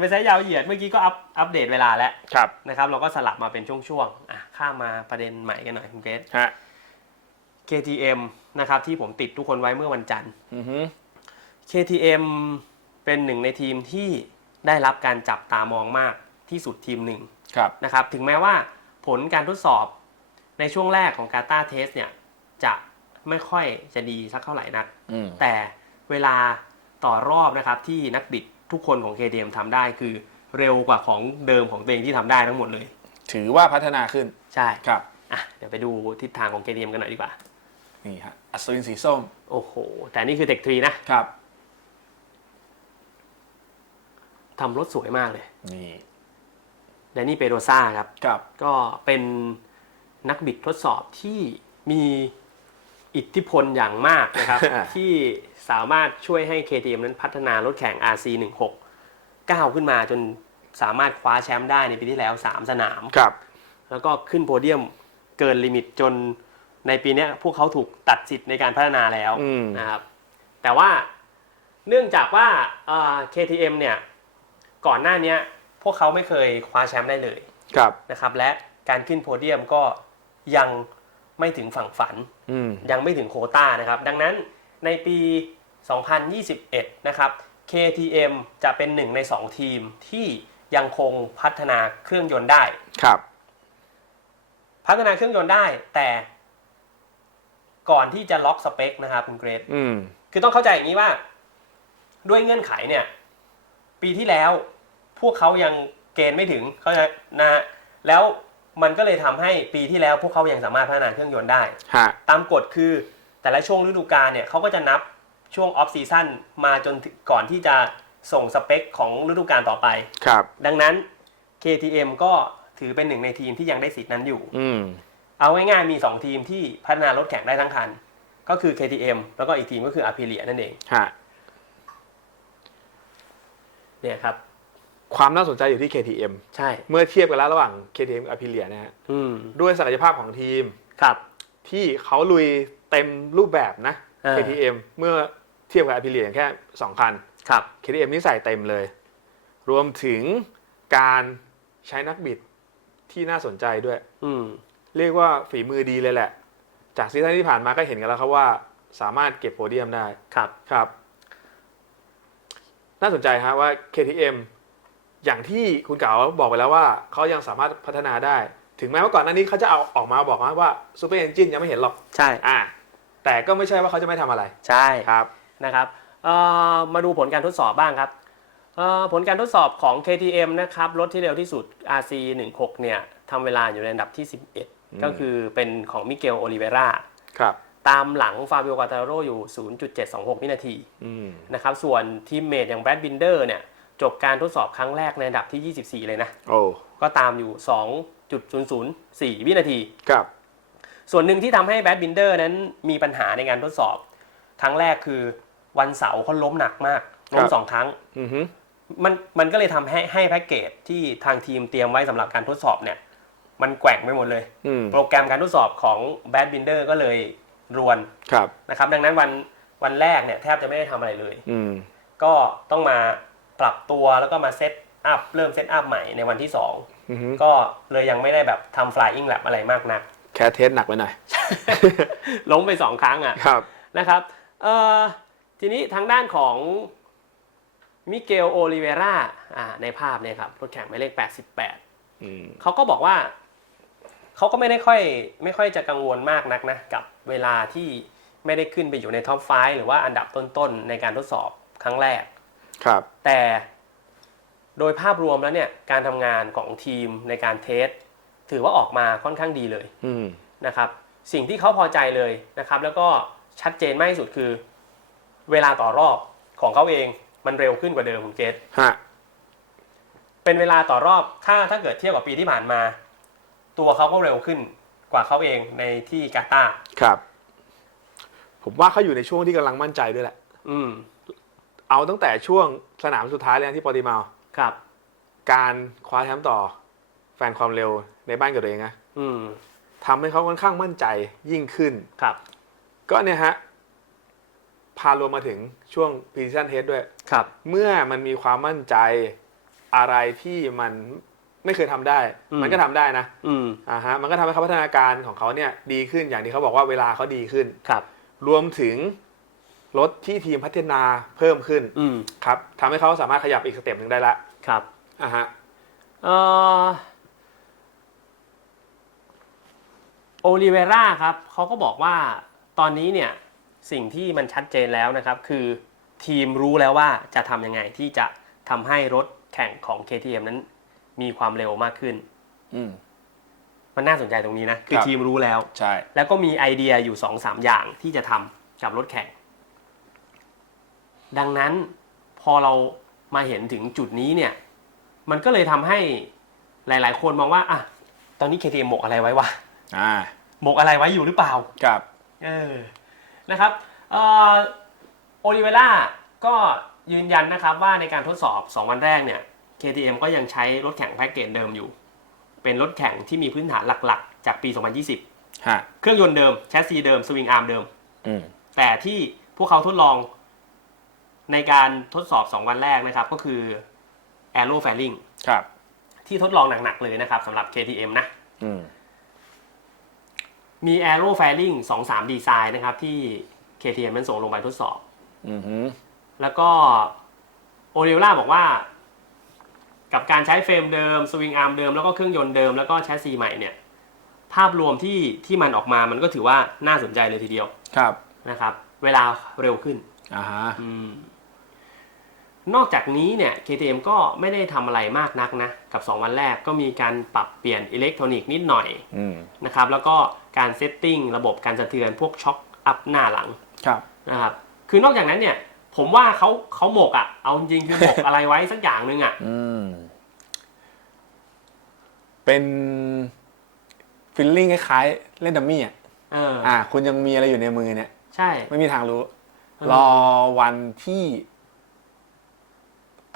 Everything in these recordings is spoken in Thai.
ไปซะยาวเหยียดเมื่อกี้ก็อัปอัปเดตเวลาแล้วครับนะครับ เราก็สลับมาเป็นช่วงๆอะข้ามมาประเด็นใหม่กันหน่อยคุณเกรซ ฮะ KTM นะครับที่ผมติดทุกคนไว้เมื่อวันจันทร์ อือฮึ KTM เป็นหนึ่งในทีมที่ได้รับการจับตามองมากที่สุดทีมหนึ่งครับ นะครับ ถึงแม้ว่าผลการทดสอบในช่วงแรกของกาตาเทสเนี่ยจะไม่ค่อยจะดีสักเท่าไหร่นัก อืม แต่เวลาต่อรอบนะครับที่นักบิด ทุกคนของ KTM ทำได้คือเร็วกว่าของเดิมของตัวเองที่ทำได้ทั้งหมดเลย ถือว่าพัฒนาขึ้นใช่ครับอะเดี๋ยวไปดูทิศทางของ KTM กันหน่อยดีกว่านี่ฮะอัศวินสีส้ม โอ้โห แต่นี่คือเทคทรีนะครับทำรถสวยมากเลย นี่แดนนี่เปโดซ่าครับครับ ก็เป็นนักบิดทดสอบที่มี อิทธิพลอย่างมากนะครับ ที่สามารถช่วยให้ KTM นั้นพัฒนารถแข่ง RC16 ก้าวขึ้นมาจนสามารถคว้าแชมป์ได้ในปีที่แล้ว 3 สนามครับ แล้วก็ขึ้นโพเดียมเกินลิมิตจนในปีเนี้ยพวกเขาถูกตัดสิทธิ์ในการพัฒนาแล้วอืมนะครับ แต่ว่าเนื่องจากว่าเอ่อ KTM เนี่ยก่อนหน้าเนี้ยพวกเขาไม่เคยคว้าแชมป์ได้เลยครับนะครับ และการขึ้นโพเดียมก็ยัง ไม่ถึงฝั่งฝันอืมยังไม่ถึงโควต้านะครับ ดังนั้นในปี 2021 นะครับ KTM จะเป็นหนึ่งใน 2 ทีมที่ยังคงพัฒนาเครื่องยนต์ได้ครับ พัฒนาเครื่องยนต์ได้ แต่ก่อนที่จะล็อกสเปคนะครับคุณเกรซอืมคือต้องเข้าใจอย่างนี้ว่า ด้วยเงื่อนไขเนี่ย ปีที่แล้วพวกเขายังเกณฑ์ไม่ถึงเขาใจนะฮะแล้ว มันก็เลยทำให้ปีที่แล้วพวกเขายังสามารถพัฒนาเครื่องยนต์ได้ฮะตามกฎคือแต่ละช่วงฤดูกาลเนี่ยเขาก็จะนับช่วงออฟซีซั่นมาจนถึงก่อนที่จะส่งสเปคของฤดูกาลต่อไป ครับ ดังนั้น KTM ก็ถือเป็นหนึ่งในทีมที่ยังได้สิทธิ์นั้นอยู่ อืมเอาง่ายๆมี 2 ทีมที่พัฒนารถแข่งได้ทั้งคัน ก็คือ KTM แล้วก็อีกทีมก็คือ Aprilia นั่นเอง ฮะ เนี่ยครับ ความน่าสนใจอยู่ที่ KTM ใช่ เมื่อเทียบกันแล้วระหว่าง KTM กับ Aprilia นะฮะอืมด้วยศักยภาพของทีม ครับ ที่เขาลุยเต็มรูปแบบนะ เออ KTM เมื่อเทียบกับ Aprilia อย่างแค่ 2 คัน ครับ KTM นี่ใส่เต็มเลย รวมถึงการใช้นักบิดที่น่าสนใจด้วย อืม เรียกว่าฝีมือดีเลยแหละ จากซีซั่นที่ผ่านมาก็เห็นกันแล้วครับว่าสามารถเก็บโพเดียมได้ ครับ ครับ น่าสนใจฮะว่า KTM อย่างที่คุณเก๋าบอกไปแล้วว่าเขายังสามารถพัฒนาได้ ถึงแม้ว่าก่อนหน้านี้เขาจะเอาออกมาบอกนะว่าซูเปอร์เอนจินยังไม่เห็นหรอกใช่อ่าแต่ก็ไม่ใช่ว่าเขาจะไม่ทำอะไร ใช่ครับนะครับเอ่อมาดูผลการทดสอบบ้างครับเอ่อผลการทดสอบของ KTM นะครับรถที่เร็วที่สุด RC16 เนี่ยทำเวลาอยู่ในอันดับที่ 11 ก็คือเป็นของมิเกลโอลิเวราครับตามหลังฟาบิโอกาตาโรอยู่ 0.726 วินาทีอืมนะครับส่วนทีมเมทอย่างแบรดบินเดอร์เนี่ย จบการทดสอบครั้งแรกในอันดับที่ 24 เลยนะ โอ้ ก็ตามอยู่ 2.004 วินาที ครับ ส่วนหนึ่งที่ทำให้แบดบินเดอร์นั้นมีปัญหาในการทดสอบ ครั้งแรกคือวันเสาร์เขาล้มหนักมาก ล้มสองครั้ง อือฮึมันมันก็เลยทำให้ให้แพ็กเกจที่ทางทีมเตรียมไว้สำหรับการทดสอบเนี่ย มันแกว่งไปหมดเลย อืมโปรแกรมการทดสอบของแบดบินเดอร์ก็เลยรวนครับ นะครับ ดังนั้นวันวันแรกเนี่ยแทบจะไม่ได้ทำอะไรเลย อืม ก็ต้องมา ปรับตัวแล้วก็มาเซตอัพเริ่มเซตอัพใหม่ในวันที่อือฮึ2ก็เลยยังไม่ได้แบบทำ flying lap อะไรมากนัก แค่เทสหนักไปหน่อย ล้มไปสองครั้งอะครับนะครับเอ่อทีนี้ทางด้านของมิเกลโอลิเวราอ่าในภาพเนี่ยครับรถแข่งหมายเลข 88อืมเขาก็บอกว่า เขาก็ไม่ได้ค่อย ไม่ค่อยจะกังวลมากนักนะกับเวลาที่ไม่ได้ขึ้นไปอยู่ในท็อป5หรือว่าอันดับต้นๆในการทดสอบครั้งแรก ครับ แต่โดยภาพรวมแล้วเนี่ยการทำงานของทีมในการเทส ถือว่าออกมาค่อนข้างดีเลยอืมนะครับสิ่งที่เขาพอใจเลยนะครับ แล้วก็ชัดเจนมากที่สุดคือ เวลาต่อรอบของเขาเองมันเร็วขึ้นกว่าเดิมคุณเกตฮะเป็นเวลาต่อรอบถ้าถ้าเกิดเทียบกับปีที่ผ่านมา ตัวเขาก็เร็วขึ้นกว่าเขาเองในที่กาตาร์ครับ ผมว่าเขาอยู่ในช่วงที่กำลังมั่นใจด้วยแหละ อืม เอาตั้งแต่ช่วงสนามสุดท้ายเลยนะที่ปอร์ติมาลครับ การคว้าแชมป์ต่อ แฟนความเร็วในบ้านกับตัวเองนะอืมทำให้เขาค่อนข้างมั่นใจยิ่งขึ้น ครับ ก็เนี่ยฮะ พารวมมาถึงช่วงพรีซีซั่นเทสด้วย ครับ เมื่อมันมีความมั่นใจอะไรที่มันไม่เคยทำได้ อืม มันก็ทำได้นะอืมอ่าฮะมันก็ทำให้เขาพัฒนาการของเขาเนี่ยดีขึ้นอย่างที่เขาบอกว่าเวลาเขาดีขึ้น ครับ รวมถึง รถที่ทีมพัฒนาเพิ่มขึ้นอืมครับทำให้เขาสามารถขยับอีกสเต็ปหนึ่งได้ละครับอ่าฮะเอ่อโอลิเวราครับเขาก็บอกว่าตอนนี้เนี่ยสิ่งที่มันชัดเจนแล้วนะครับ คือทีมรู้แล้วว่าจะทำยังไงที่จะทำให้รถแข่งของ KTM นั้น มีความเร็วมากขึ้น อืม มันน่าสนใจตรงนี้นะ คือครับ ทีมรู้แล้ว ใช่ แล้วก็มีไอเดียอยู่สองสามอย่างที่จะทำกับรถแข่ง ดังนั้นพอเรามาเห็นถึงจุดนี้เนี่ย มันก็เลยทำให้หลาย ๆ คนมองว่าอะตอนนี้ KTM หมกอะไรไว้วะอ่าหมกอะไรไว้อยู่หรือเปล่ากับเออนะครับเอ่อโอลิเวล่าก็ยืนยันนะครับว่าในการทดสอบ 2 วันแรกเนี่ย KTM ก็ยังใช้รถแข่งแพ็กเกจเดิมอยู่ เป็นรถแข่งที่มีพื้นฐานหลักๆ จากปี 2020ฮะเครื่องยนต์เดิม แชสซีเดิม สวิงอาร์มเดิมอืมแต่ที่พวกเขาทดลอง ในการทดสอบ 2 วันแรกนะครับ ก็คือ Aero Fairing ครับ ที่ทดลองหนักๆเลยนะครับสำหรับ KTM นะอืมมี Aero Fairing 2 3 ดีไซน์นะครับ ที่ KTM นั้นส่งลงไปทดสอบ อืมฮึแล้วก็โอเ l ล่าบอกว่า กับการใช้เฟรมเดิม สวิงอาร์มเดิมแล้วก็เครื่องยนต์เดิมแล้วก็แชสซีใหม่เนี่ย ภาพรวมที่ที่มันออกมามันก็ถือว่าน่าสนใจเลยทีเดียวครับนะครับ เวลาเร็วขึ้น อ่าฮะ อืม นอกจากนี้เนี่ย KTM ก็ไม่ได้ทำอะไรมากนักนะ กับ 2 วันแรกก็มีการปรับเปลี่ยนอิเล็กทรอนิกส์นิดหน่อยอืมนะครับ แล้วก็การเซตติ้งระบบการสะเทือนพวกช็อคอัพหน้าหลังครับนะครับ คือนอกจากนั้นเนี่ย ผมว่าเขาเขาหมกอะ่ะ เอาจริงๆคือหมกอะไรไว้สักอย่างหนึ่งอะ่ะอืมเป็นฟิลลิ่งคล้ายๆเล่นดัมมี่อะเอออ่า คุณยังมีอะไรอยู่ในมือเนี่ย ใช่ ไม่มีทางรู้เออรอวันที่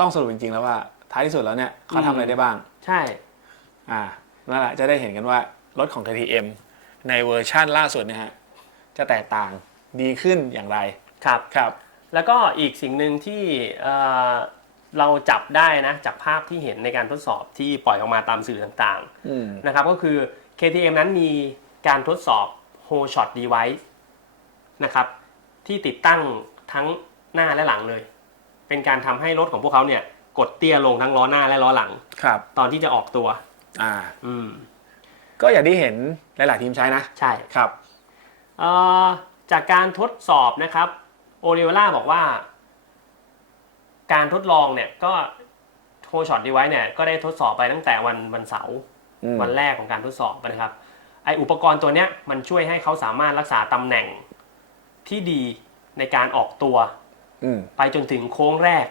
ต้องสรุปจริงๆแล้วว่าท้ายที่สุดแล้วเนี่ยเขาทำอะไรได้บ้าง ใช่ อ่านั่นแหละจะได้เห็นกันว่ารถของ KTM ในเวอร์ชั่นล่าสุดเนี่ยฮะจะแตกต่างดีขึ้นอย่างไรครับ ครับ แล้วก็อีกสิ่งหนึ่งที่เอ่อเราจับได้นะ จากภาพที่เห็นในการทดสอบที่ปล่อยออกมาตามสื่อต่างอืม ๆ นะครับ ก็คือ KTM นั้นมีการทดสอบ whole shot device นะครับ ที่ติดตั้งทั้งหน้าและหลังเลย เป็นการทำให้รถของพวกเขาเนี่ย กดเตี้ยลงทั้งล้อหน้าและล้อหลัง ครับ ตอนที่จะออกตัว อ่า อืม ก็อย่างที่เห็นหลาย ๆ ทีมใช้นะ ใช่ ครับ เอ่อจากการทดสอบนะครับโอเ l ล่าบอกว่า การทดลองเนี่ยก็โทรช็อตดีไว้เนี่ยก็ได้ทดสอบไปตั้งแต่วันวันเสาร์อืม วันแรกของการทดสอบนะครับ ไออุปกรณ์ตัวเนี้ยมันช่วยให้เขาสามารถรักษาตำแหน่งที่ดีในการออกตัวอืม ไปจนถึงโค้งแรก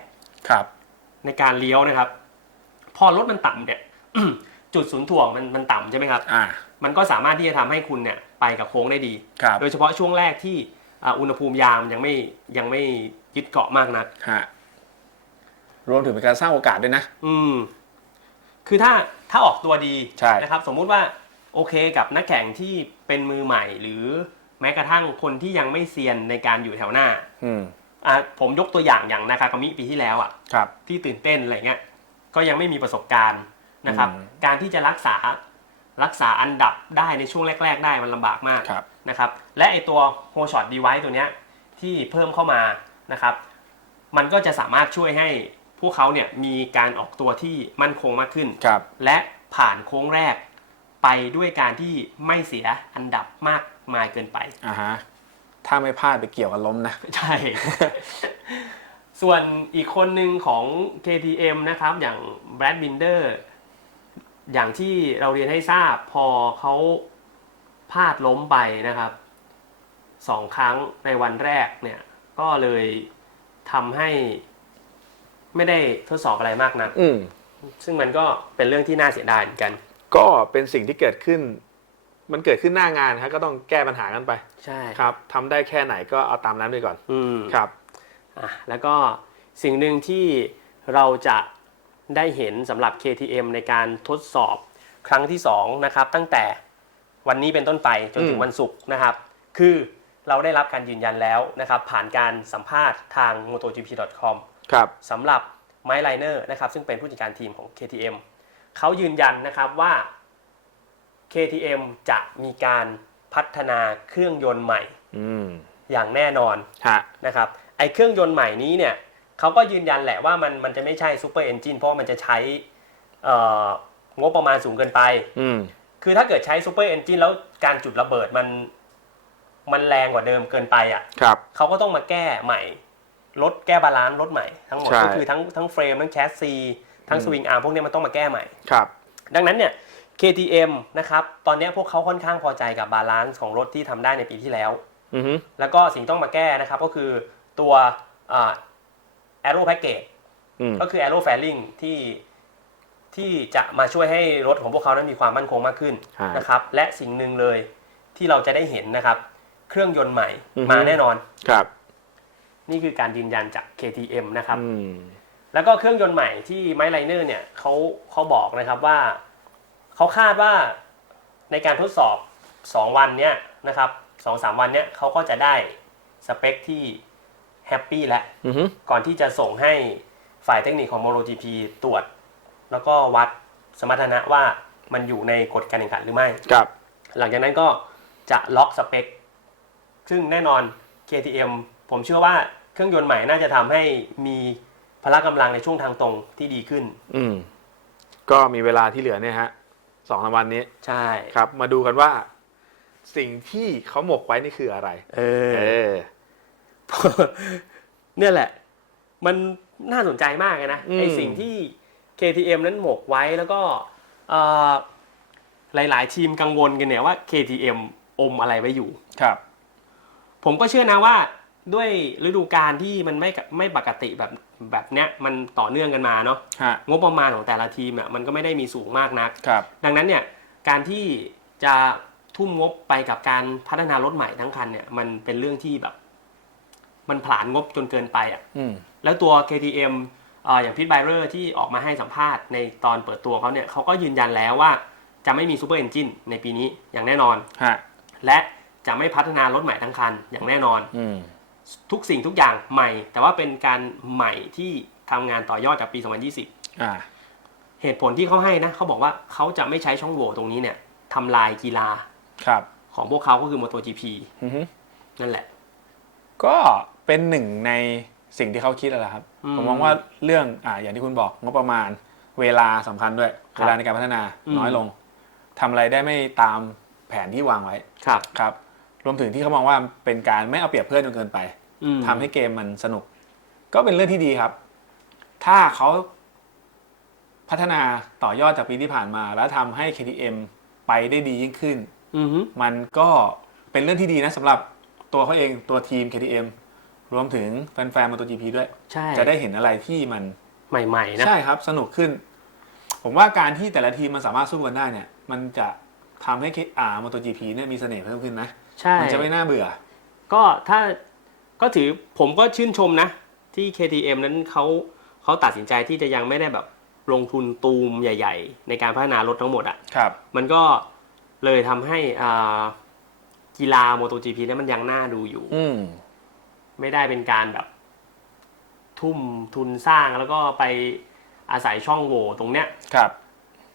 ครับ ในการเลี้ยวนะครับ พอรถมันต่ำเนี่ยจุดศูนย์ถ่วงมันมันต่ำใช่ไหมครับอ่ามันก็สามารถที่จะทำให้คุณเนี่ยไปกับโค้งได้ดีครับโดยเฉพาะช่วงแรกที่อ่าอุณหภูมิยามยังไม่ยังไม่ยึดเกาะมากนักฮะรวมถึงเป็นการสร้างโอกาสด้วยนะ อืม คือถ้าถ้าออกตัวดีใช่นะครับ สมมุติว่าโอเคกับนักแข่งที่เป็นมือใหม่ หรือแม้กระทั่งคนที่ยังไม่เซียนในการอยู่แถวหน้า อืม อ่าผมยกตัวอย่างอย่างนากากามิปีที่แล้วอะครับ ที่ตื่นเต้นอะไรเงี้ยก็ยังไม่มีประสบการณ์นะครับ อืม การที่จะรักษารักษาอันดับได้ในช่วงแรก ๆ ได้มันลำบากมาก ครับ นะครับและไอตัว h o shot device ตัวเนี้ยที่เพิ่มเข้ามานะครับมันก็จะสามารถช่วยให้พวกเขาเนี่ยมีการออกตัวที่มั่นคงมากขึ้น ครับ และผ่านโค้งแรกไปด้วยการที่ไม่เสียอันดับมากมายเกินไป อ่าฮะ ถ้าไม่พลาดไปเกี่ยวกันล้มนะ ใช่ ส่วนอีกคนหนึ่งของ KTM นะครับอย่าง Brad Binder อย่างที่เราเรียนให้ทราบพอเขาพลาดล้มไปนะครับสองครั้งในวันแรกเนี่ยก็เลยทำให้ไม่ได้ทดสอบอะไรมากนักอืมซึ่งมันก็เป็นเรื่องที่น่าเสียดายเหมือนกัน ก็เป็นสิ่งที่เกิดขึ้น มันเกิดขึ้นหน้างานครับก็ต้องแก้ปัญหากันไปใช่ครับทำได้แค่ไหนก็เอาตามนั้นไปก่อนอืมครับอะแล้วก็สิ่งหนึ่งที่เราจะได้เห็นสำหรับ KTM ในการทดสอบครั้งที่2นะครับตั้งแต่วันนี้เป็นต้นไปจนถึงอืมวันศุกร์นะครับ คือเราได้รับการยืนยันแล้วนะครับ ผ่านการสัมภาษณ์ทาง motogp.com ครับสำหรับไมค์ไลเนอร์นะครับซึ่งเป็นผู้จัดการทีมของ KTM เขายืนยันนะครับว่า KTM จะมีการพัฒนาเครื่องยนต์ใหม่อืมอย่างแน่นอนฮะนะครับไอเครื่องยนต์ใหม่นี้เนี่ยเขาก็ยืนยันแหละว่ามันมันจะไม่ใช่ซูเปอร์เอนจินเพราะว่ามันจะใช้เอ่องบประมาณสูงเกินไปอืมคือถ้าเกิดใช้ซูเปอร์เอนจินแล้วการจุดระเบิดมันมันแรงกว่าเดิมเกินไปอะครับเขาก็ต้องมาแก้ใหม่ ลดแก้บาลานซ์ลดใหม่ทั้งหมดใช่ก็คือทั้งทั้งเฟรมทั้งแชสซีทั้งสวิงอาร์มพวกเนี้ยมันต้องมาแก้ใหม่ครับ ดังนั้นเนี่ย KTM นะครับตอนเนี้ยพวกเขาค่อนข้างพอใจกับบาลานซ์ของรถที่ทำได้ในปีที่แล้วอือฮึแล้วก็สิ่งต้องมาแก้นะครับก็คือตัวอ่า Aero Package อืมก็คือ Aero Fairing ที่ที่จะมาช่วยให้รถของพวกเขานั้นมีความมั่นคงมากขึ้นใช่นะครับและสิ่งหนึ่งเลยที่เราจะได้เห็นนะครับ เครื่องยนต์ใหม่อือฮึมาแน่นอนครับ นี่คือการยืนยันจาก KTM นะครับอืมแล้วก็เครื่องยนต์ใหม่ที่ไมค์ไลเนอร์เนี่ยเขาเขาบอกนะครับว่า เขาคาดว่าในการทดสอบ 2 วันเนี้ยนะครับสองสามวันเนี้ยเขาก็จะได้สเปคที่แฮปปี้แล้วอือฮึก่อนที่จะส่งให้ฝ่ายเทคนิคของ MotoGP ตรวจ แล้วก็วัดสมรรถนะว่ามันอยู่ในกฎการแข่งขันหรือไม่ครับ หลังจากนั้นก็จะล็อกสเปค ซึ่งแน่นอน KTM ผมเชื่อว่าเครื่องยนต์ใหม่น่าจะทำให้มีพละกำลังในช่วงทางตรงที่ดีขึ้น อืมก็มีเวลาที่เหลือเนี่ยฮะ สองรางวัลนี้ใช่ครับ มาดูกันว่า สิ่งที่เขาหมกไว้นี่คืออะไร เออ เออ เนี่ยแหละ มันน่าสนใจมากเลยนะอืม ไอสิ่งที่ KTM นั้นหมกไว้แล้วก็เอ่อหลาย ๆ ทีมกังวลกันเนี่ยว่า KTM อมอะไรไว้อยู่ ครับ ผมก็เชื่อนะว่า ด้วยฤดูกาลที่มันไม่กไม่ปกติแบบแบบเนี้ยมันต่อเนื่องกันมาเนาะฮะงบประมาณของแต่ละทีมอะมันก็ไม่ได้มีสูงมากนักครับดังนั้นเนี่ยการที่จะทุ่มงบไปกับการพัฒนารถใหม่ทั้งคันเนี่ยมันเป็นเรื่องที่แบบ มันผลาญงบจนเกินไปอะอืมแล้วตัว KTM เอ่ออย่างพีทไบเรอร์ที่ออกมาให้สัมภาษณ์ในตอนเปิดตัวเขาเนี่ยเขาก็ยืนยันแล้วว่าจะไม่มีซูเปอร์เอนจินในปีนี้อย่างแน่นอนฮะและจะไม่พัฒนารถใหม่ทั้งคันอย่างแน่นอนอืม ทุกสิ่งทุกอย่างใหม่ แต่ว่าเป็นการใหม่ที่ทำงานต่อยอดจากปี 2020 อ่า เหตุผลที่เขาให้นะเขาบอกว่าเขาจะไม่ใช้ช่องโหว่ตรงนี้เนี่ยทำลายกีฬาครับ ของพวกเขาก็คือ MotoGP อือฮึนั่นแหละ ก็เป็นหนึ่งในสิ่งที่เขาคิดแหละครับ อืมผมมองว่าเรื่องอ่าอย่างที่คุณบอกงบประมาณ เวลาสำคัญด้วย ครับเวลาในการพัฒนาอืม น้อยลงทำอะไรได้ไม่ตามแผนที่วางไว้ครับ ครับ รวมถึงที่เขามองว่าเป็นการไม่เอาเปรียบเพื่อนจนเกินไปอืมทำให้เกมมันสนุก ก็เป็นเรื่องที่ดีครับ ถ้าเขาพัฒนาต่อยอดจากปีที่ผ่านมา แล้วทำให้ KTM ไปได้ดียิ่งขึ้นอือฮึมันก็เป็นเรื่องที่ดีนะสำหรับตัวเขาเองตัวทีม KTM รวมถึงแฟนๆ MotoGP ด้วยใช่จะได้เห็นอะไรที่มันใหม่ ๆ นะ ใช่ครับ สนุกขึ้น ผมว่าการที่แต่ละทีมมันสามารถสู้กันได้เนี่ย มันจะ ทำให้อ่า MotoGP เนี่ยมีเสน่ห์เพิ่มขึ้นนะ ใช่ มันจะไม่น่าเบื่อ ก็ถ้าก็ถือผมก็ชื่นชมนะ ที่ KTM นั้นเขาเขาตัดสินใจที่จะยังไม่ได้แบบลงทุนตูมใหญ่ ๆ ในการพัฒนารถทั้งหมดอะ่ะครับมันก็เลยทำให้อ่ากีฬา MotoGP เนี่ยมันยังน่าดูอยู่ อืมไม่ได้เป็นการแบบ ทุ่มทุนสร้างแล้วก็ไปอาศัยช่องโหว่ตรงเนี้ยครับ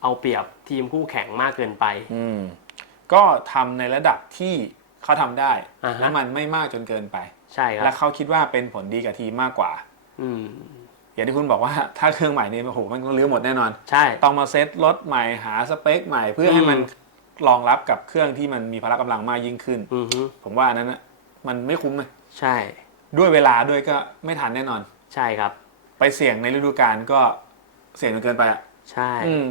เอาเปรียบทีมคู่แข่งมากเกินไป อืมก็ทำในระดับที่เขาทำได้ อ่าฮะ แล้วมันไม่มากจนเกินไป ใช่คและรับเขาคิดว่าเป็นผลดีกับทีมมากกว่า อืมอย่างที่คุณบอกว่า ถ้าเครื่องใหม่นี่โอ้โหมันต้องรื้อหมดแน่นอน ใช่ ต้องมาเซ็ตรถใหม่หาสเปคใหม่เพื่อให้มันอืม รองรับกับเครื่องที่มันมีพละกำลังมากยิ่งขึ้น อือฮึผมว่าอันนั้นนะมันไม่คุ้มเลยใช่ด้วยเวลาด้วยก็ไม่ทันแน่นอน ใช่ครับ ไปเสี่ยงในฤดูกาลก็เสี่ยงจนเกินไปอะใช่ อืม